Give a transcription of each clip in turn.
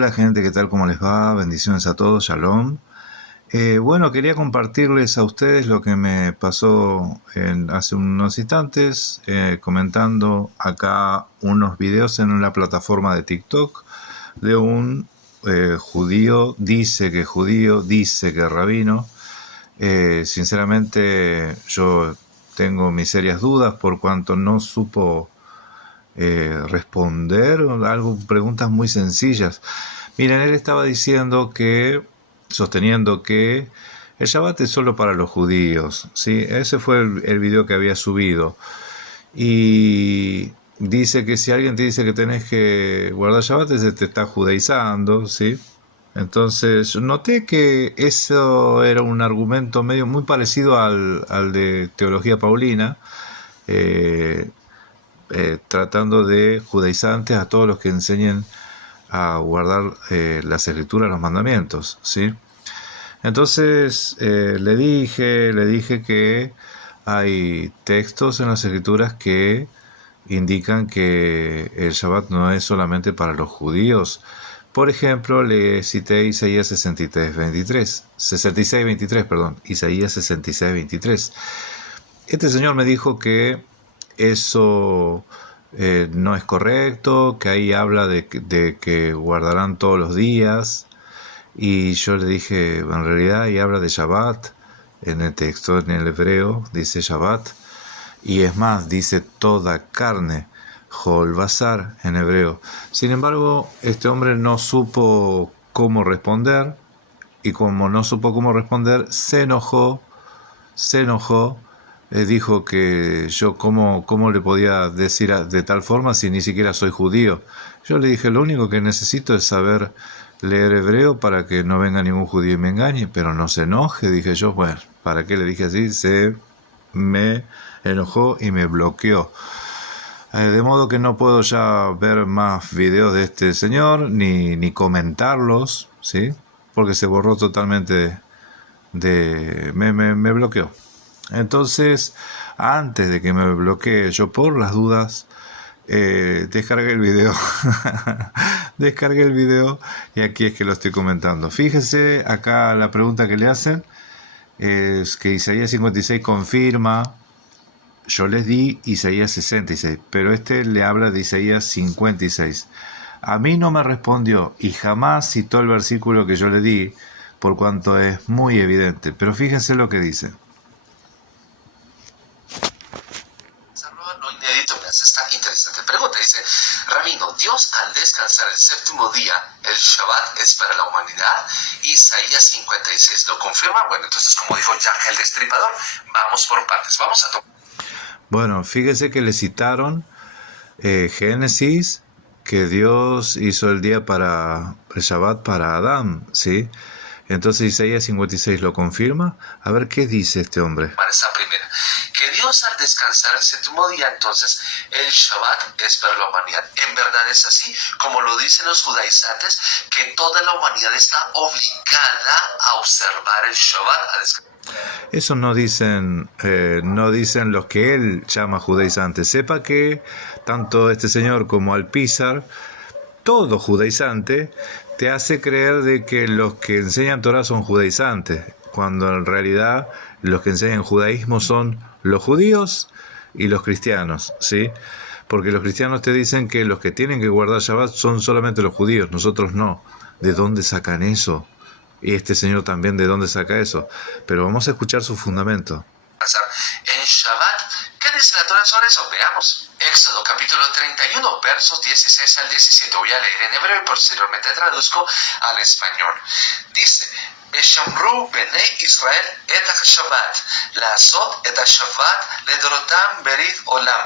Hola gente, ¿qué tal? ¿Cómo les va? Bendiciones a todos, Shalom. Bueno, quería compartirles a ustedes lo que me pasó hace unos instantes, comentando acá unos videos en la plataforma de TikTok de un judío, dice que rabino. Sinceramente yo tengo mis serias dudas por cuanto no supo responder preguntas muy sencillas. Miren, él estaba sosteniendo que el Shabbat es solo para los judíos, ¿sí? Ese fue el video que había subido. Y dice que si alguien te dice que tenés que guardar Shabbat, ese te está judaizando, ¿sí? Entonces noté que eso era un argumento muy parecido al de teología paulina, eh, tratando de judaizantes a todos los que enseñen a guardar las escrituras, los mandamientos, ¿sí? Entonces le dije que hay textos en las escrituras que indican que el Shabbat no es solamente para los judíos. Por ejemplo, le cité Isaías 66:23, Isaías 66:23. Este señor me dijo que eso no es correcto, que ahí habla de que guardarán todos los días. Y yo le dije, en realidad ahí habla de Shabbat, en el texto, en el hebreo, dice Shabbat. Y es más, dice toda carne, Jol Basar en hebreo. Sin embargo, este hombre no supo cómo responder, y como no supo cómo responder, se enojó, dijo que yo cómo le podía decir de tal forma si ni siquiera soy judío. Yo le dije, lo único que necesito es saber leer hebreo para que no venga ningún judío y me engañe, pero no se enoje, dije yo. Bueno, ¿para qué le dije así? Se me enojó y me bloqueó. De modo que no puedo ya ver más videos de este señor, ni comentarlos, ¿sí? Porque se borró totalmente me bloqueó. Entonces, antes de que me bloquee, yo por las dudas, descargué el video. Descargué el video y aquí es que lo estoy comentando. Fíjese, acá la pregunta que le hacen es que Isaías 56 confirma. Yo les di Isaías 66, pero este le habla de Isaías 56. A mí no me respondió y jamás citó el versículo que yo le di, por cuanto es muy evidente. Pero fíjense lo que dice. Lo inédito me hace esta interesante pregunta. Dice, Rabino, Dios al descansar el séptimo día, el Shabbat es para la humanidad. Isaías 56 lo confirma. Bueno, entonces como dijo Jack el Destripador, vamos por partes. Vamos a tocar. Bueno, fíjese que le citaron Génesis, que Dios hizo el Shabbat para Adán, ¿sí? Entonces Isaías 56 lo confirma. A ver qué dice este hombre. Para esta primera, que Dios al descansar el séptimo día, entonces el Shabbat es para la humanidad. En verdad es así, como lo dicen los judaizantes, que toda la humanidad está obligada a observar el Shabbat, a descansar. Eso no dicen los que él llama judaizantes. Sepa que tanto este señor como Alpizar, todo judaizante, te hace creer de que los que enseñan Torah son judaizantes, cuando en realidad los que enseñan judaísmo son los judíos y los cristianos, ¿sí? Porque los cristianos te dicen que los que tienen que guardar Shabbat son solamente los judíos, nosotros no. ¿De dónde sacan eso? Y este señor también, ¿de dónde saca eso? Pero vamos a escuchar su fundamento. En Shabbat, ¿qué dice la Torah sobre eso? Veamos. Éxodo capítulo 31, versos 16 al 17. Voy a leer en hebreo y posteriormente traduzco al español. Dice, Eshamru bene Israel et ha-Shabbat, לעשות את השבת לדורותם ברית עולם.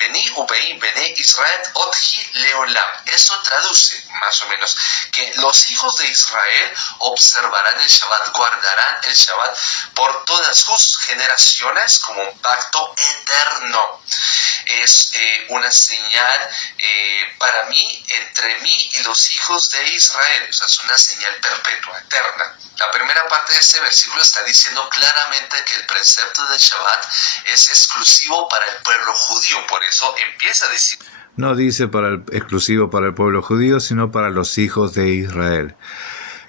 Beni ubei bene Israel otji leolam. Eso traduce, más o menos, que los hijos de Israel observarán el Shabbat, guardarán el Shabbat por todas sus generaciones como un pacto eterno. Es una señal para mí, entre mí y los hijos de Israel. O sea, es una señal perpetua, eterna. La primera parte de este versículo está diciendo claramente que el precepto del Shabbat es exclusivo para el pueblo judío. Por eso empieza a decir... no dice exclusivo para el pueblo judío, sino para los hijos de Israel.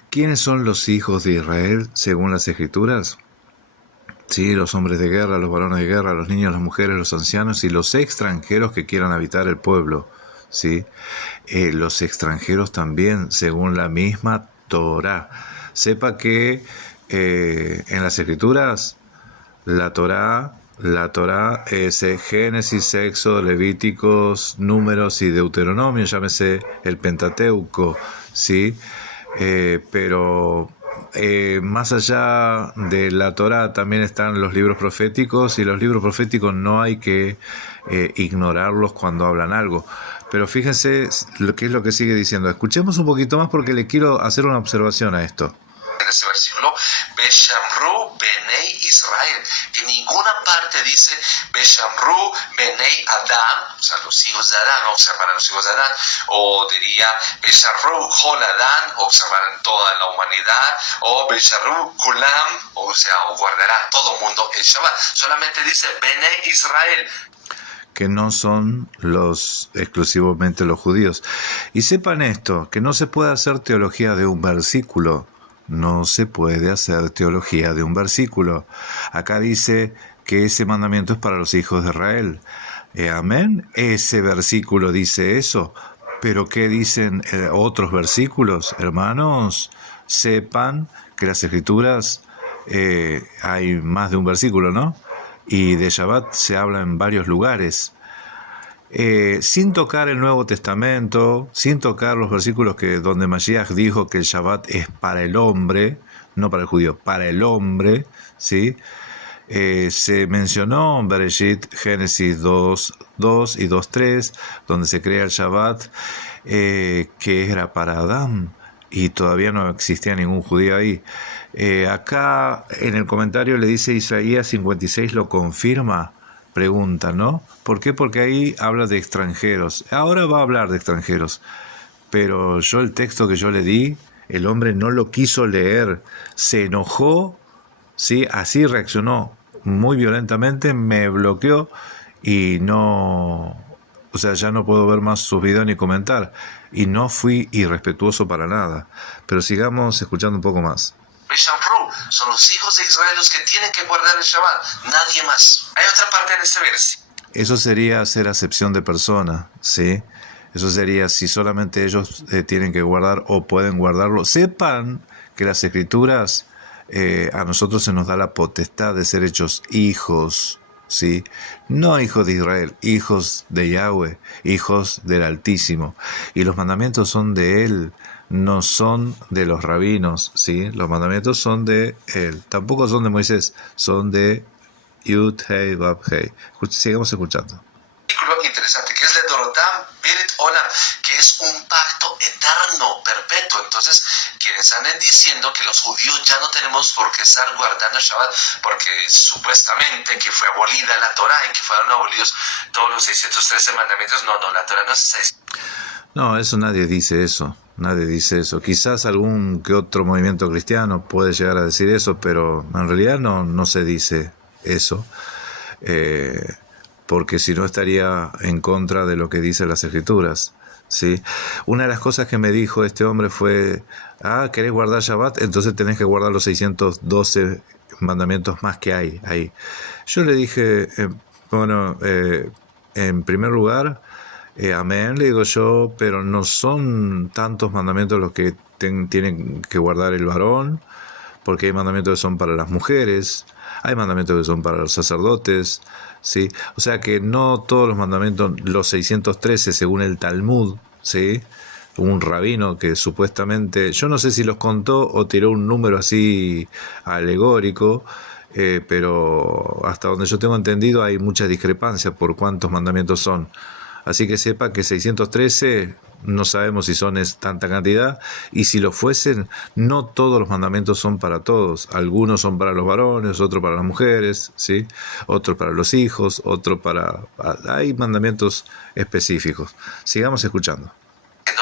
¿Quiénes son los hijos de Israel según las Escrituras? Sí, los hombres de guerra, los varones de guerra, los niños, las mujeres, los ancianos y los extranjeros que quieran habitar el pueblo. ¿Sí? Los extranjeros también, según la misma Torá. Sepa que en las Escrituras la Torá es Génesis, Éxodo, Levíticos, Números y Deuteronomio, llámese el Pentateuco, ¿sí? Pero más allá de la Torá también están los libros proféticos, y los libros proféticos no hay que ignorarlos cuando hablan algo. Pero fíjense qué es lo que sigue diciendo. Escuchemos un poquito más porque le quiero hacer una observación a esto. En ese versículo, Beshamru Benei Israel. En ninguna parte dice Beshamru Benei Adán, o sea, los hijos de Adán, observarán los hijos de Adán, o diría Beshamru Kol Adán, observarán toda la humanidad, o Beshamru Kulam, o sea, guardará todo mundo el Shabbat. Solamente dice Benei Israel, que no son exclusivamente los judíos. Y sepan esto, que no se puede hacer teología de un versículo. No se puede hacer teología de un versículo. Acá dice que ese mandamiento es para los hijos de Israel. Amén. Ese versículo dice eso. Pero ¿qué dicen otros versículos? Hermanos, sepan que las Escrituras hay más de un versículo, ¿no? Y de Shabbat se habla en varios lugares. Sin tocar el Nuevo Testamento, sin tocar los versículos donde Mashiach dijo que el Shabbat es para el hombre, no para el judío, para el hombre, ¿sí? Se mencionó en Bereshit, Génesis 2:2 y 2:3, donde se crea el Shabbat, que era para Adán, y todavía no existía ningún judío ahí. Acá en el comentario le dice Isaías 56, lo confirma, pregunta, ¿no? ¿Por qué? Porque ahí habla de extranjeros. Ahora va a hablar de extranjeros, pero el texto que yo le di, el hombre no lo quiso leer, se enojó, ¿sí? Así reaccionó muy violentamente, me bloqueó y ya no puedo ver más sus videos ni comentar, y no fui irrespetuoso para nada. Pero sigamos escuchando un poco más. Beshamru, son los hijos de Israel los que tienen que guardar el Shabbat, nadie más. Hay otra parte en este versículo. Eso sería hacer acepción de persona, ¿sí? Eso sería si solamente ellos tienen que guardar o pueden guardarlo. Sepan que las Escrituras, a nosotros se nos da la potestad de ser hechos hijos, ¿sí? No hijos de Israel, hijos de Yahweh, hijos del Altísimo. Y los mandamientos son de Él, no son de los rabinos, ¿sí? Los mandamientos son de Él. Tampoco son de Moisés, son de Yud Hei Vav Hei. Sigamos escuchando. Interesante, que es de Dorotam Berit Olam, que es un pacto eterno, perpetuo. Entonces, quienes anden diciendo que los judíos ya no tenemos por qué estar guardando Shabbat, porque supuestamente que fue abolida la Torah y que fueron abolidos todos los 613 mandamientos, no, la Torah no es 6. No, eso nadie dice eso. Nadie dice eso. Quizás algún que otro movimiento cristiano puede llegar a decir eso, pero en realidad no se dice eso. Porque si no estaría en contra de lo que dicen las Escrituras, ¿sí? Una de las cosas que me dijo este hombre fue, ¿querés guardar Shabbat? Entonces tenés que guardar los 612 mandamientos más que hay ahí. Yo le dije, en primer lugar, amén, le digo yo, pero no son tantos mandamientos los que tienen que guardar el varón, porque hay mandamientos que son para las mujeres, hay mandamientos que son para los sacerdotes, ¿sí? O sea que no todos los mandamientos, los 613 según el Talmud, ¿sí? Un rabino que supuestamente, yo no sé si los contó o tiró un número así alegórico, pero hasta donde yo tengo entendido hay mucha discrepancia por cuántos mandamientos son. Así que sepa que 613 no sabemos si son tanta cantidad, y si lo fuesen, no todos los mandamientos son para todos. Algunos son para los varones, otros para las mujeres, ¿sí? Otros para los hijos, otros para... Hay mandamientos específicos. Sigamos escuchando. Que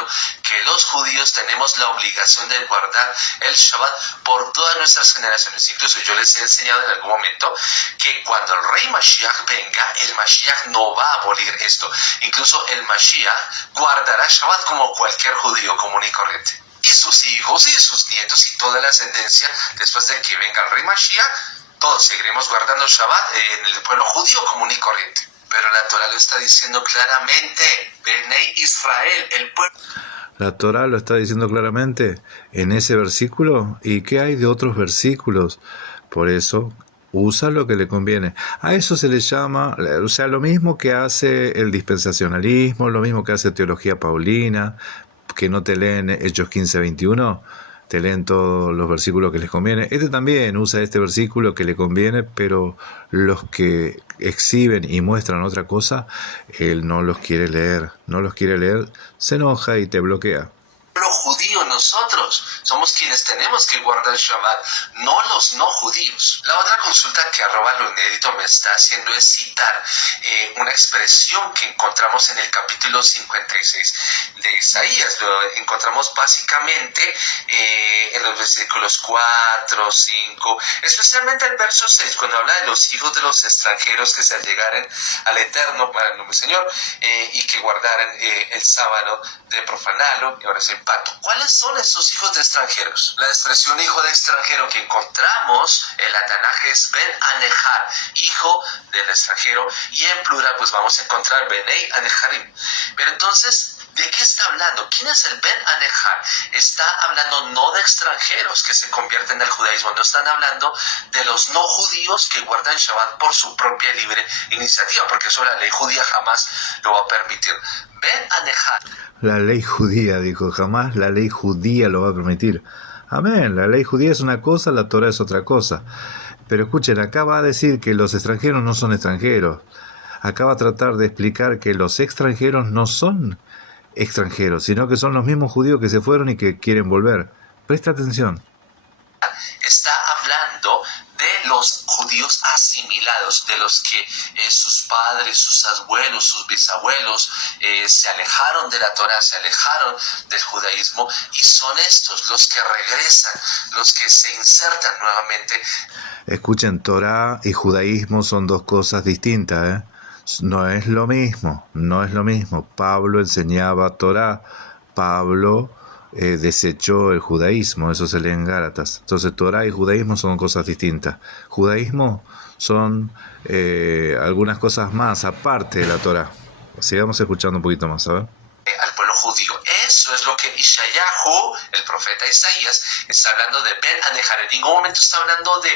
los judíos tenemos tenemos la obligación de guardar el Shabbat por todas nuestras generaciones. Incluso yo les he enseñado en algún momento que cuando el rey Mashiach venga, el Mashiach no va a abolir esto. Incluso el Mashiach guardará Shabbat como cualquier judío común y corriente. Y sus hijos y sus nietos y toda la ascendencia, después de que venga el rey Mashiach, todos seguiremos guardando Shabbat en el pueblo judío común y corriente. Pero la Torah lo está diciendo claramente, Benei Israel, el pueblo. La Torah lo está diciendo claramente en ese versículo. ¿Y qué hay de otros versículos? Por eso, usa lo que le conviene. A eso se le llama, o sea, lo mismo que hace el dispensacionalismo, lo mismo que hace teología paulina, que no te leen Hechos 15:21, te leen todos los versículos que les conviene. Este también usa este versículo que le conviene, pero los que exhiben y muestran otra cosa, él no los quiere leer, se enoja y te bloquea. Los judíos, nosotros somos quienes tenemos que guardar el Shabbat, no los no judíos. La otra consulta que @lo inédito me está haciendo es citar una expresión que encontramos en el capítulo 56 de Isaías. Lo encontramos básicamente en los versículos 4, 5, especialmente el verso 6, cuando habla de los hijos de los extranjeros que se allegaren al Eterno para el nombre del Señor y que guardaran el sábado de profanarlo y ahora es el pacto. ¿Cuáles son esos hijos de extranjeros? La expresión hijo de extranjero que encontramos en la Tanaj es Ben Anejar, hijo del extranjero, y en plural pues vamos a encontrar Benei Anejarim. Pero entonces, ¿de qué está hablando? ¿Quién es el Ben Anejar? Está hablando no de extranjeros que se convierten al judaísmo, no están hablando de los no judíos que guardan Shabbat por su propia libre iniciativa, porque eso la ley judía jamás lo va a permitir. Ben Anejar. La ley judía, dijo, jamás la ley judía lo va a permitir. Amén, la ley judía es una cosa, la Torah es otra cosa. Pero escuchen, acá va a decir que los extranjeros no son extranjeros. Acá va a tratar de explicar que los extranjeros no son extranjeros, sino que son los mismos judíos que se fueron y que quieren volver. Presta atención. Está hablando de los judíos asimilados, de los que sus padres, sus abuelos, sus bisabuelos se alejaron de la Torah, se alejaron del judaísmo, y son estos los que regresan, los que se insertan nuevamente. Escuchen, Torah y judaísmo son dos cosas distintas, ¿eh? No es lo mismo. Pablo enseñaba Torah, Pablo desechó el judaísmo, eso se lee en Gálatas. Entonces Torah y judaísmo son cosas distintas. Judaísmo son algunas cosas más aparte de la Torah. Sigamos escuchando un poquito más, a ver. Al pueblo judío. Eso es lo que Ishayahu, el profeta Isaías, está hablando de Ben Anejar. En ningún momento está hablando de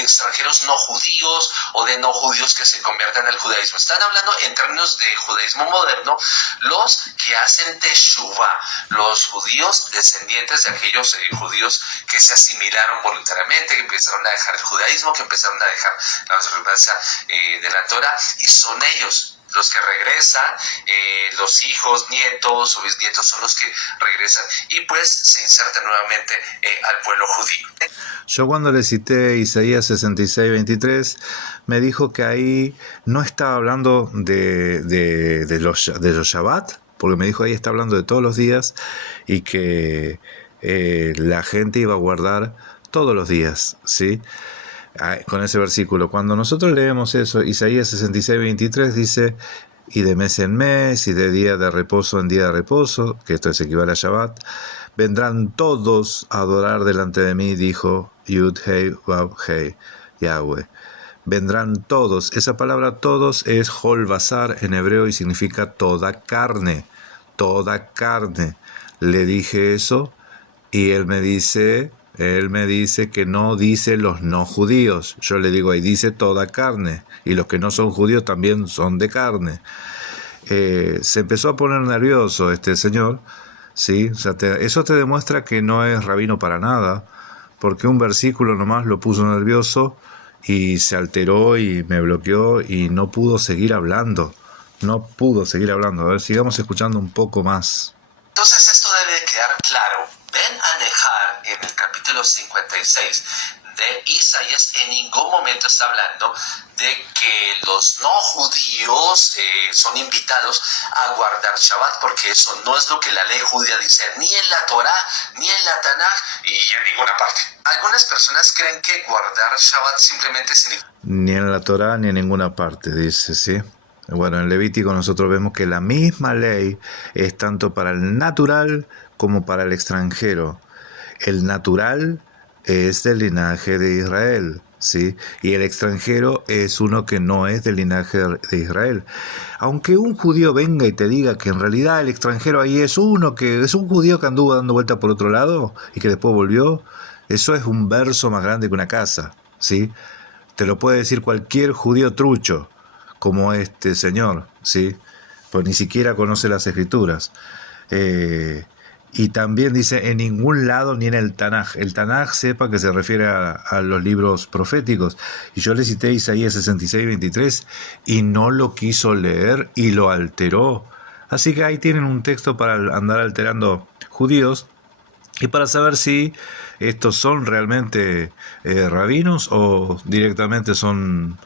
extranjeros no judíos o de no judíos que se conviertan al judaísmo. Están hablando en términos de judaísmo moderno, los que hacen teshuvah, los judíos descendientes de aquellos judíos que se asimilaron voluntariamente, que empezaron a dejar el judaísmo, que empezaron a dejar la observancia de la Torah, y son ellos los que regresan, los hijos, nietos o bisnietos son los que regresan y pues se insertan nuevamente al pueblo judío. Yo cuando le cité Isaías 66:23, me dijo que ahí no estaba hablando de los Shabbat, porque me dijo ahí está hablando de todos los días y que la gente iba a guardar todos los días, ¿sí? Con ese versículo, cuando nosotros leemos eso, Isaías 66:23 dice, y de mes en mes, y de día de reposo en día de reposo, que esto es equivale a Shabbat, vendrán todos a adorar delante de mí, dijo Yud Hei Vav Hei, Yahweh. Vendrán todos. Esa palabra todos es Hol Basar en hebreo y significa toda carne. Toda carne. Le dije eso y él me dice que no dice los no judíos. Yo le digo ahí dice toda carne. Y los que no son judíos también son de carne. Se empezó a poner nervioso este señor. ¿Sí? O sea, eso te demuestra que no es rabino para nada. Porque un versículo nomás lo puso nervioso y se alteró y me bloqueó y no pudo seguir hablando. A ver, sigamos escuchando un poco más. Entonces esto debe quedar claro. Ben Anejar, en el capítulo 56 de Isaías, en ningún momento está hablando de que los no judíos son invitados a guardar Shabbat, porque eso no es lo que la ley judía dice, ni en la Torá, ni en la Tanaj y en ninguna parte. Algunas personas creen que guardar Shabbat simplemente significa... Ni en la Torá ni en ninguna parte, dice, ¿sí? Bueno, en Levítico nosotros vemos que la misma ley es tanto para el natural como para el extranjero. El natural es del linaje de Israel, ¿sí? Y el extranjero es uno que no es del linaje de Israel. Aunque un judío venga y te diga que en realidad el extranjero ahí es uno que es un judío que anduvo dando vuelta por otro lado y que después volvió, eso es un verso más grande que una casa, ¿sí? Te lo puede decir cualquier judío trucho, como este señor, ¿sí? Pues ni siquiera conoce las escrituras. Y también dice en ningún lado ni en el Tanaj. El Tanaj, sepa que se refiere a los libros proféticos. Y yo le cité Isaías 66:23 y no lo quiso leer y lo alteró. Así que ahí tienen un texto para andar alterando judíos y para saber si estos son realmente rabinos o directamente son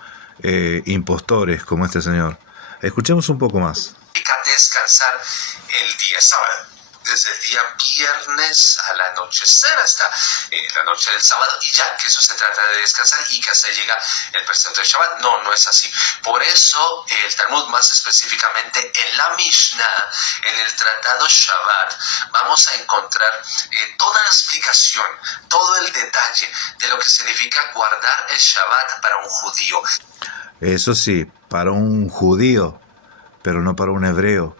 impostores como este señor. Escuchemos un poco más. Descansar el día sábado, desde el día viernes al anochecer hasta la noche del sábado, y ya que eso se trata de descansar y que hasta llega el precepto de Shabbat. No es así. Por eso el Talmud, más específicamente en la Mishnah, en el tratado Shabbat, vamos a encontrar toda la explicación, todo el detalle de lo que significa guardar el Shabbat para un judío. Eso sí, para un judío, pero no para un hebreo.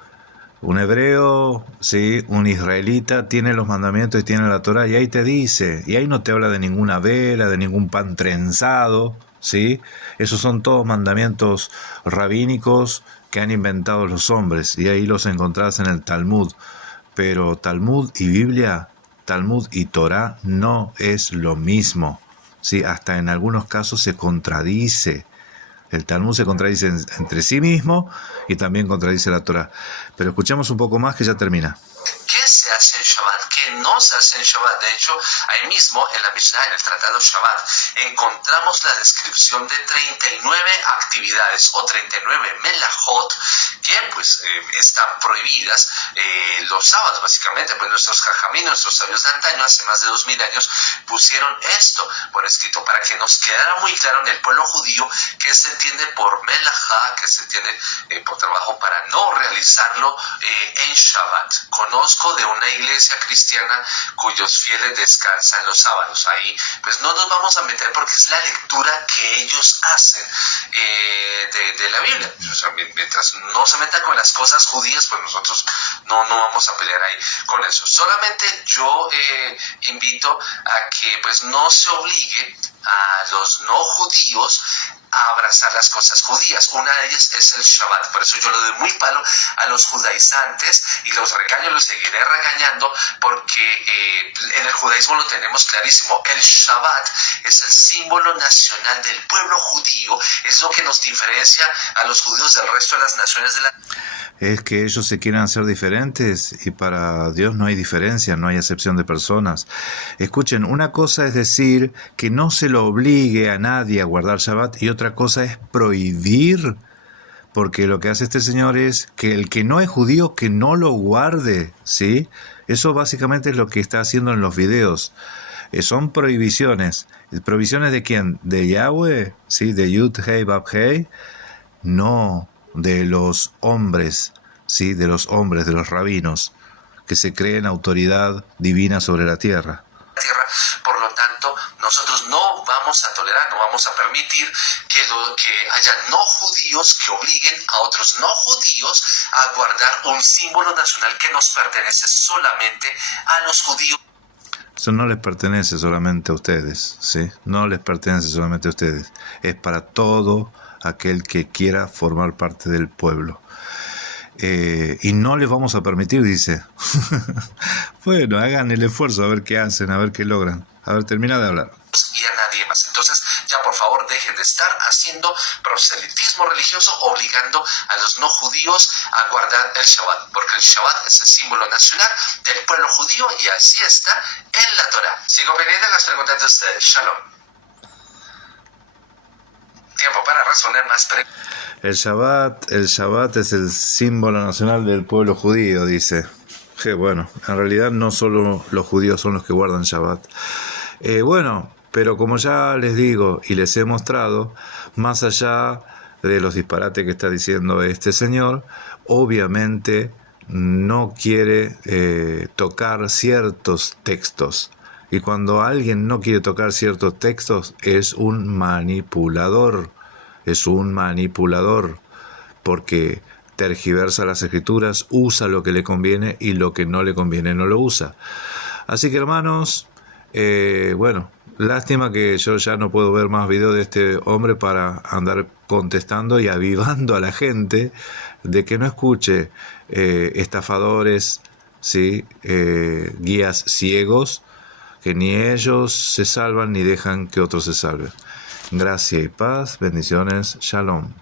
Un hebreo, sí, un israelita, tiene los mandamientos y tiene la Torá, y ahí te dice, y ahí no te habla de ninguna vela, de ningún pan trenzado, ¿sí? Esos son todos mandamientos rabínicos que han inventado los hombres, y ahí los encontrás en el Talmud. Pero Talmud y Biblia, Talmud y Torá no es lo mismo, ¿sí? Hasta en algunos casos se contradice. El Talmud se contradice entre sí mismo y también contradice la Torá. Pero escuchemos un poco más que ya termina. ¿Qué se hace en Shabbat? ¿Qué no se hace en Shabbat? De hecho, ahí mismo en la Mishnah, en el tratado Shabbat, encontramos la descripción de 39 actividades o 39 melajot que pues están prohibidas los sábados, básicamente. Pues nuestros jajamín, nuestros sabios de antaño, hace más de 2000 años, pusieron esto por escrito para que nos quedara muy claro en el pueblo judío qué se entiende por melajá, qué se entiende por trabajo para no realizarlo en Shabbat. Conozco de una iglesia cristiana cuyos fieles descansan los sábados. Ahí pues no nos vamos a meter porque es la lectura que ellos hacen de la Biblia. O sea, mientras no se metan con las cosas judías, pues nosotros no vamos a pelear ahí con eso. Solamente yo invito a que pues no se obligue a los no judíos a abrazar las cosas judías. Una de ellas es el Shabbat. Por eso yo le doy muy palo a los judaizantes y los regaño, los seguiré regañando, porque en el judaísmo lo tenemos clarísimo. El Shabbat es el símbolo nacional del pueblo judío, es lo que nos diferencia a los judíos del resto de las naciones de la... Es que ellos se quieren hacer diferentes y para Dios no hay diferencia, no hay acepción de personas. Escuchen, una cosa es decir que no se lo obligue a nadie a guardar Shabbat y otra cosa es prohibir, porque lo que hace este señor es que el que no es judío que no lo guarde, ¿sí? Eso básicamente es lo que está haciendo en los videos. Son prohibiciones. ¿Prohibiciones de quién? ¿De Yahweh? ¿Sí? ¿De Yud Hei Bab Hei? No, de los hombres, ¿sí? De los hombres, de los rabinos, que se creen autoridad divina sobre la tierra. Por lo tanto, nosotros no vamos a tolerar, no vamos a permitir que haya no judíos que obliguen a otros no judíos a guardar un símbolo nacional que nos pertenece solamente a los judíos. Eso no les pertenece solamente a ustedes, ¿sí? No les pertenece solamente a ustedes. Es para todo aquel que quiera formar parte del pueblo. Y no les vamos a permitir, dice. Bueno, hagan el esfuerzo a ver qué hacen, a ver qué logran. A ver, termina de hablar. Y a nadie más. Entonces, ya por favor dejen de estar haciendo proselitismo religioso obligando a los no judíos a guardar el Shabbat, porque el Shabbat es el símbolo nacional del pueblo judío y así está en la Torah. Sigo pendiente de las preguntas de ustedes. Shalom. Tiempo para responder más preguntas. El Shabbat es el símbolo nacional del pueblo judío, dice. Que bueno, en realidad no solo los judíos son los que guardan Shabbat. Bueno, pero como ya les digo y les he mostrado, más allá de los disparates que está diciendo este señor, obviamente no quiere tocar ciertos textos. Y cuando alguien no quiere tocar ciertos textos, es un manipulador. Es un manipulador, porque tergiversa las escrituras, usa lo que le conviene y lo que no le conviene no lo usa. Así que hermanos, bueno, lástima que yo ya no puedo ver más videos de este hombre para andar contestando y avivando a la gente de que no escuche estafadores, ¿sí? Guías ciegos, que ni ellos se salvan ni dejan que otros se salven. Gracia y paz, bendiciones, shalom.